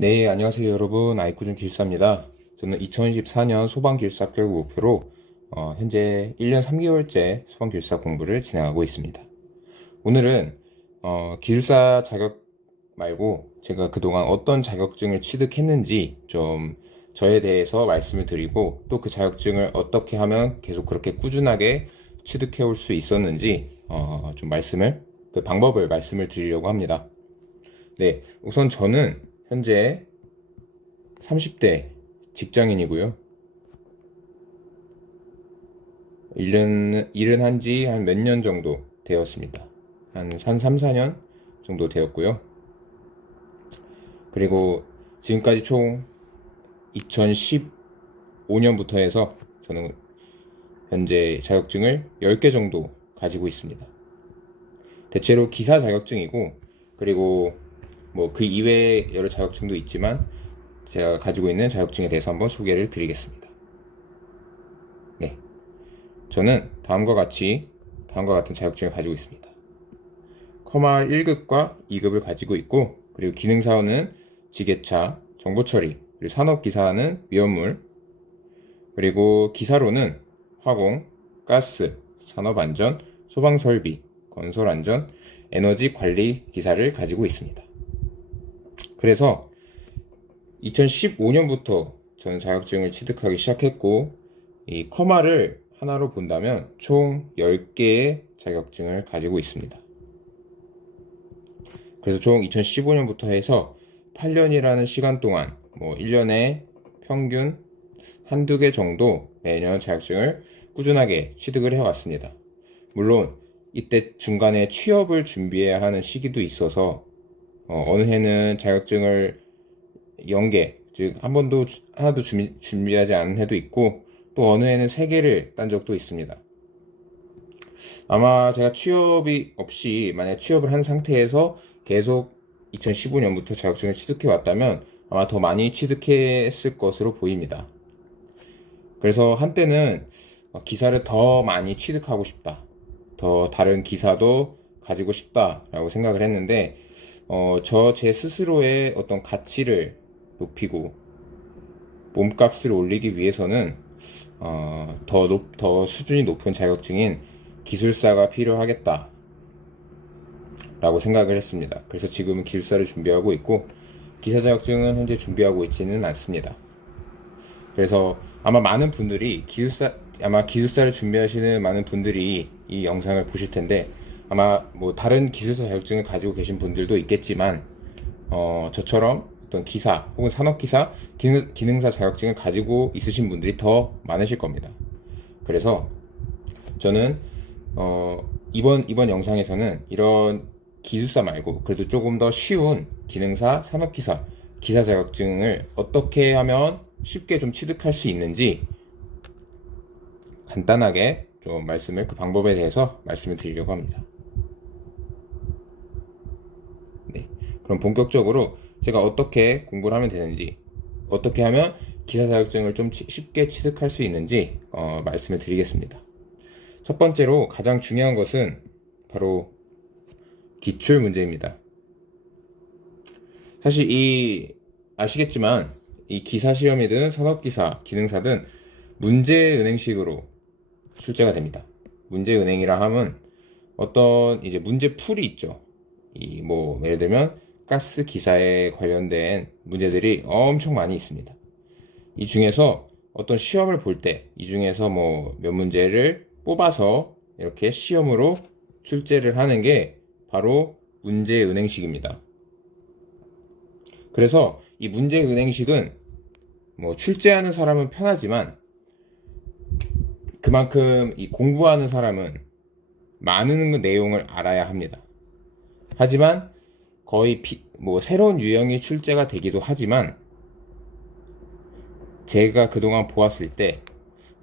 네, 안녕하세요 여러분. 아이쿠준 길사입니다. 저는 2024년 소방길사 합격을 목표로 현재 1년 3개월째 소방길사 공부를 진행하고 있습니다. 오늘은 길사 자격 말고 제가 그동안 어떤 자격증을 취득했는지 좀 저에 대해서 말씀을 드리고, 또 그 자격증을 어떻게 하면 계속 그렇게 꾸준하게 취득해 올 수 있었는지 좀 그 방법을 말씀을 드리려고 합니다. 네, 우선 저는 현재 30대 직장인이고요. 일은 한지 한 몇 년 정도 되었습니다. 한 3, 4년 정도 되었고요. 그리고 지금까지 총 2015년부터 해서 저는 현재 자격증을 10개 정도 가지고 있습니다. 대체로 기사 자격증이고, 그리고 뭐 그 이외에 여러 자격증도 있지만 제가 가지고 있는 자격증에 대해서 한번 소개를 드리겠습니다. 네, 저는 다음과 같은 자격증을 가지고 있습니다. 커말 1급과 2급을 가지고 있고, 그리고 기능사원은 지게차, 정보처리, 그리고 산업기사는 위험물, 그리고 기사로는 화공, 가스, 산업안전, 소방설비, 건설안전, 에너지관리 기사를 가지고 있습니다. 그래서 2015년부터 저는 자격증을 취득하기 시작했고, 이 커마를 하나로 본다면 총 10개의 자격증을 가지고 있습니다. 그래서 총 2015년부터 해서 8년이라는 시간 동안 1년에 평균 한두 개 정도 매년 자격증을 꾸준하게 취득을 해왔습니다. 물론 이때 중간에 취업을 준비해야 하는 시기도 있어서 어느 해는 자격증을 연계, 즉 하나도 준비하지 않은 해도 있고, 또 어느 해는 3개를 딴 적도 있습니다. 아마 제가 취업이 없이 만약 취업을 한 상태에서 계속 2015년부터 자격증을 취득해 왔다면 아마 더 많이 취득했을 것으로 보입니다. 그래서 한때는 기사를 더 많이 취득하고 싶다, 더 다른 기사도 가지고 싶다라고 생각을 했는데, 제 스스로의 어떤 가치를 높이고 몸값을 올리기 위해서는 더 수준이 높은 자격증인 기술사가 필요하겠다 라고 생각을 했습니다. 그래서 지금은 기술사를 준비하고 있고, 기사 자격증은 현재 준비하고 있지는 않습니다. 그래서 아마 기술사를 준비하시는 많은 분들이 이 영상을 보실 텐데, 아마 다른 기술사 자격증을 가지고 계신 분들도 있겠지만, 저처럼 어떤 기사 혹은 산업기사, 기능사 자격증을 가지고 있으신 분들이 더 많으실 겁니다. 그래서 저는 이번 영상에서는 이런 기술사 말고 그래도 조금 더 쉬운 기능사, 산업기사, 기사 자격증을 어떻게 하면 쉽게 좀 취득할 수 있는지 간단하게 좀 그 방법에 대해서 말씀을 드리려고 합니다. 네, 그럼 본격적으로 제가 어떻게 공부를 하면 되는지, 어떻게 하면 기사 자격증을 좀 쉽게 취득할 수 있는지 말씀을 드리겠습니다. 첫 번째로 가장 중요한 것은 바로 기출 문제입니다. 사실 아시겠지만 이 기사 시험이든 산업기사, 기능사든 문제은행식으로 출제가 됩니다. 문제은행이라 함은 어떤 이제 문제풀이 있죠. 예를 들면 가스 기사에 관련된 문제들이 엄청 많이 있습니다. 이 중에서 어떤 시험을 볼 때 이 중에서 몇 문제를 뽑아서 이렇게 시험으로 출제를 하는 게 바로 문제은행식입니다. 그래서 이 문제은행식은 출제하는 사람은 편하지만 그만큼 이 공부하는 사람은 많은 내용을 알아야 합니다. 하지만 거의 새로운 유형이 출제가 되기도 하지만, 제가 그동안 보았을 때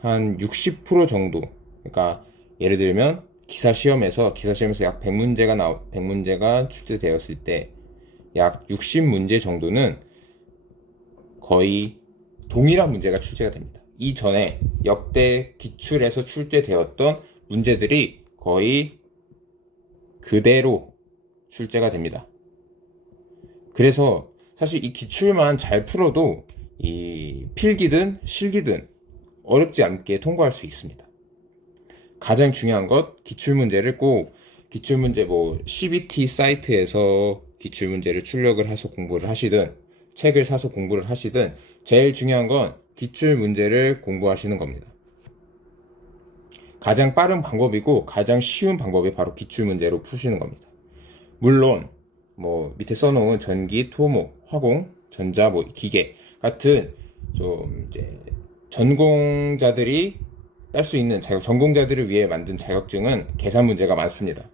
한 60% 정도, 그러니까 예를 들면 기사 시험에서 약 100문제가 출제되었을 때 약 60문제 정도는 거의 동일한 문제가 출제가 됩니다. 이전에 역대 기출에서 출제되었던 문제들이 거의 그대로 출제가 됩니다. 그래서 사실 이 기출만 잘 풀어도 이 필기든 실기든 어렵지 않게 통과할 수 있습니다. 가장 중요한 것, 기출문제를 꼭 기출문제 뭐 CBT 사이트에서 기출문제를 출력을 해서 공부를 하시든 책을 사서 공부를 하시든 제일 중요한 건 기출문제를 공부하시는 겁니다. 가장 빠른 방법이고 가장 쉬운 방법이 바로 기출문제로 푸시는 겁니다. 물론 뭐 밑에 써놓은 전기, 토목, 화공, 전자, 뭐 기계 같은 좀 이제 전공자들이 딸 수 있는 전공자들을 위해 만든 자격증은 계산 문제가 많습니다.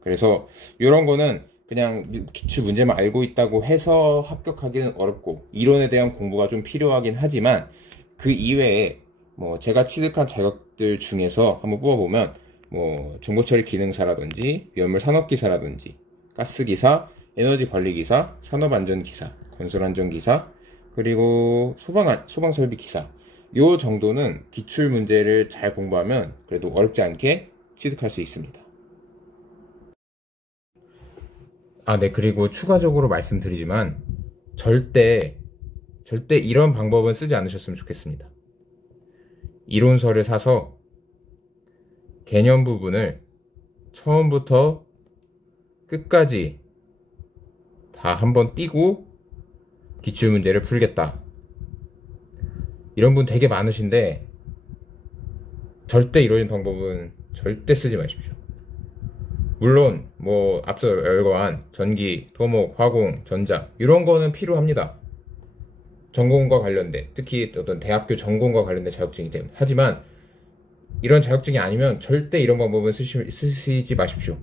그래서 이런 거는 그냥 기출 문제만 알고 있다고 해서 합격하기는 어렵고 이론에 대한 공부가 좀 필요하긴 하지만 그 이외에 뭐 제가 취득한 자격들 중에서 한번 뽑아보면 뭐 정보처리 기능사라든지 위험물 산업기사라든지 가스기사, 에너지관리기사, 산업안전기사, 건설안전기사, 그리고 소방설비기사 요 정도는 기출문제를 잘 공부하면 그래도 어렵지 않게 취득할 수 있습니다. 네, 그리고 추가적으로 말씀드리지만 절대 이런 방법은 쓰지 않으셨으면 좋겠습니다. 이론서를 사서 개념 부분을 처음부터 끝까지 다 한번 띄고 기출문제를 풀겠다. 이런 분 되게 많으신데 절대 이런 방법은 절대 쓰지 마십시오. 물론 뭐 앞서 열거한 전기, 토목, 화공, 전자 이런 거는 필요합니다. 전공과 관련된, 특히 어떤 대학교 전공과 관련된 자격증이기 때문에. 하지만 이런 자격증이 아니면 절대 이런 방법은 쓰시지 마십시오.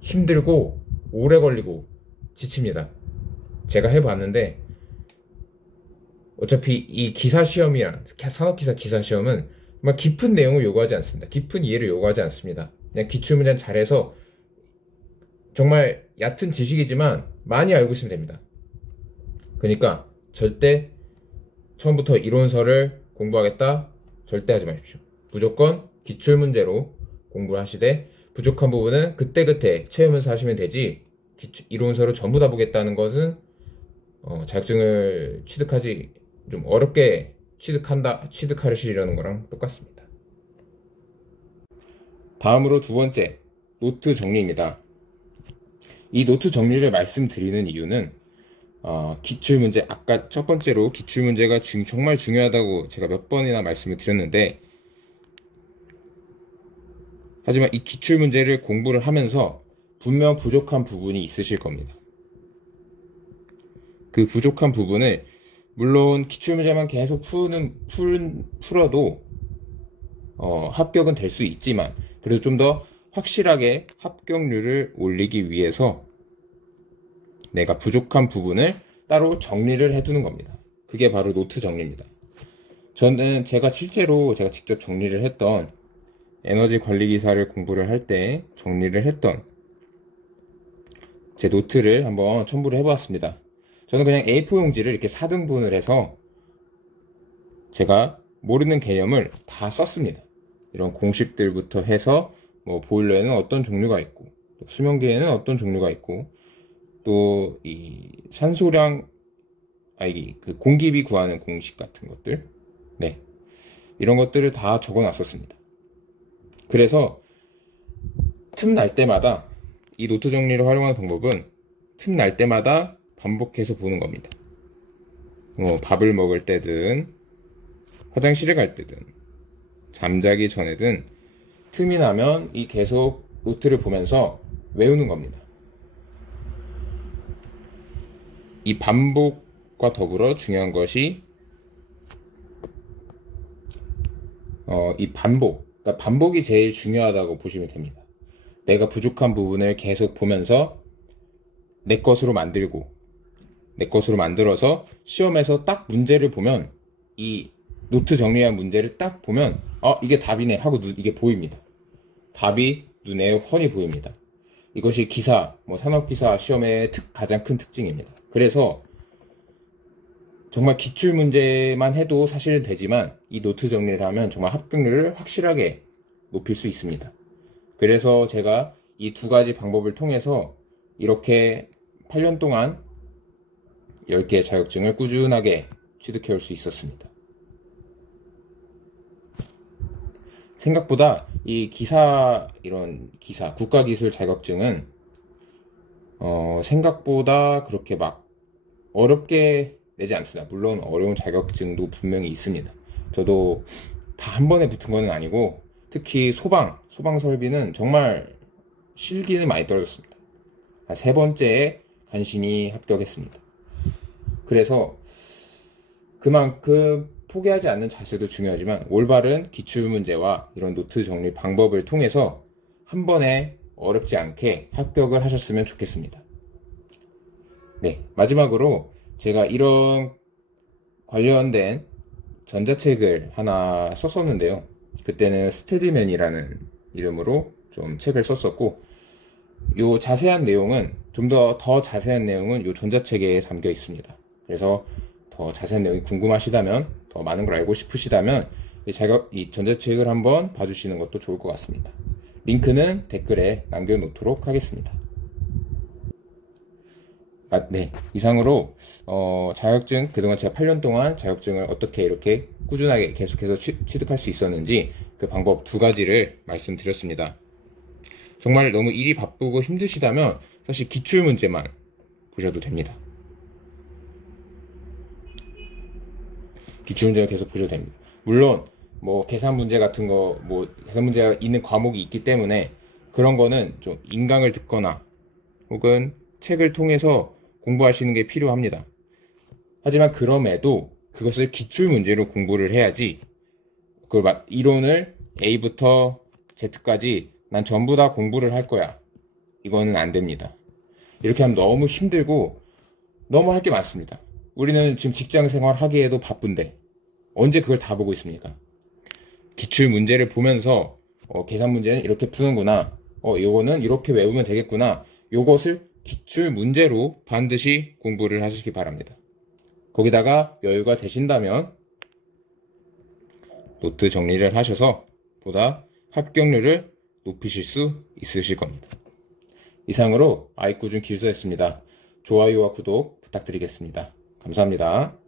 힘들고 오래 걸리고 지칩니다. 제가 해봤는데 어차피 이 기사시험이랑 산업기사 기사시험은 정말 깊은 내용을 요구하지 않습니다. 깊은 이해를 요구하지 않습니다. 그냥 기출문제는 잘해서 정말 얕은 지식이지만 많이 알고 있으면 됩니다. 그러니까 절대 처음부터 이론서를 공부하겠다 절대 하지 마십시오. 무조건 기출문제로 공부를 하시되 부족한 부분은 그때그때 채우면서 하시면 되지 이론서를 전부 다 보겠다는 것은 자격증을 취득하지 좀 어렵게 취득하시려는 거랑 똑같습니다. 다음으로 두 번째, 노트 정리입니다. 이 노트 정리를 말씀드리는 이유는 기출문제, 아까 첫 번째로 기출문제가 정말 중요하다고 제가 몇 번이나 말씀을 드렸는데 하지만 이 기출문제를 공부를 하면서 분명 부족한 부분이 있으실 겁니다. 그 부족한 부분을 물론 기출문제만 계속 풀어도 합격은 될 수 있지만 그래도 좀 더 확실하게 합격률을 올리기 위해서 내가 부족한 부분을 따로 정리를 해두는 겁니다. 그게 바로 노트 정리입니다. 저는 제가 직접 정리를 했던 에너지 관리 기사를 공부를 할 때 정리를 했던 제 노트를 한번 첨부를 해보았습니다. 저는 그냥 A4 용지를 이렇게 4등분을 해서 제가 모르는 개념을 다 썼습니다. 이런 공식들부터 해서 뭐 보일러에는 어떤 종류가 있고 또 수명계에는 어떤 종류가 있고 또 이 산소량 그 공기비 구하는 공식 같은 것들 이런 것들을 다 적어 놨었습니다. 그래서 틈날 때마다 이 노트 정리를 활용하는 방법은 틈날 때마다 반복해서 보는 겁니다. 밥을 먹을 때든 화장실에 갈 때든 잠자기 전에든 틈이 나면 계속 노트를 보면서 외우는 겁니다. 이 반복과 더불어 중요한 것이 이 그러니까 반복이 제일 중요하다고 보시면 됩니다. 내가 부족한 부분을 계속 보면서 내 것으로 만들어서 시험에서 딱 문제를 보면 이 노트 정리한 문제를 딱 보면 이게 답이네 하고 이게 보입니다. 답이 눈에 훤히 보입니다. 이것이 산업기사 시험의 가장 큰 특징입니다. 그래서 정말 기출문제만 해도 사실은 되지만 이 노트 정리를 하면 정말 합격률을 확실하게 높일 수 있습니다. 그래서 제가 이 두 가지 방법을 통해서 이렇게 8년 동안 10개의 자격증을 꾸준하게 취득해올 수 있었습니다. 생각보다 이 이런 기사, 국가기술 자격증은 생각보다 그렇게 막 어렵게 내지 않습니다. 물론 어려운 자격증도 분명히 있습니다. 저도 다 한 번에 붙은 건 아니고, 특히 소방 설비는 정말 실기는 많이 떨어졌습니다. 세 번째에 간신히 합격했습니다. 그래서 그만큼 포기하지 않는 자세도 중요하지만, 올바른 기출문제와 이런 노트 정리 방법을 통해서 한 번에 어렵지 않게 합격을 하셨으면 좋겠습니다. 네, 마지막으로 제가 이런 관련된 전자책을 하나 썼었는데요. 그때는 스테디맨이라는 이름으로 좀 책을 썼었고, 요 자세한 내용은, 좀 더 자세한 내용은 요 전자책에 담겨 있습니다. 그래서 더 자세한 내용이 궁금하시다면, 더 많은 걸 알고 싶으시다면 이 전자책을 한번 봐주시는 것도 좋을 것 같습니다. 링크는 댓글에 남겨놓도록 하겠습니다. 네, 이상으로 자격증, 그동안 제가 8년 동안 자격증을 어떻게 이렇게 꾸준하게 계속해서 취득할 수 있었는지 그 방법 2가지를 말씀드렸습니다. 정말 너무 일이 바쁘고 힘드시다면 사실 기출문제만 보셔도 됩니다. 기출문제를 계속 보셔도 됩니다. 물론 계산 문제 같은 거, 계산 문제가 있는 과목이 있기 때문에 그런 거는 좀 인강을 듣거나 혹은 책을 통해서 공부하시는 게 필요합니다. 하지만 그럼에도 그것을 기출문제로 공부를 해야지, 이론을 A부터 Z까지 난 전부 다 공부를 할 거야, 이거는 안 됩니다. 이렇게 하면 너무 힘들고 너무 할 게 많습니다. 우리는 지금 직장 생활 하기에도 바쁜데 언제 그걸 다 보고 있습니까? 기출 문제를 보면서 계산 문제는 이렇게 푸는구나, 요거는 이렇게 외우면 되겠구나, 요것을 기출 문제로 반드시 공부를 하시기 바랍니다. 거기다가 여유가 되신다면 노트 정리를 하셔서 보다 합격률을 높이실 수 있으실 겁니다. 이상으로 아이꾸준 기술서였습니다. 좋아요와 구독 부탁드리겠습니다. 감사합니다.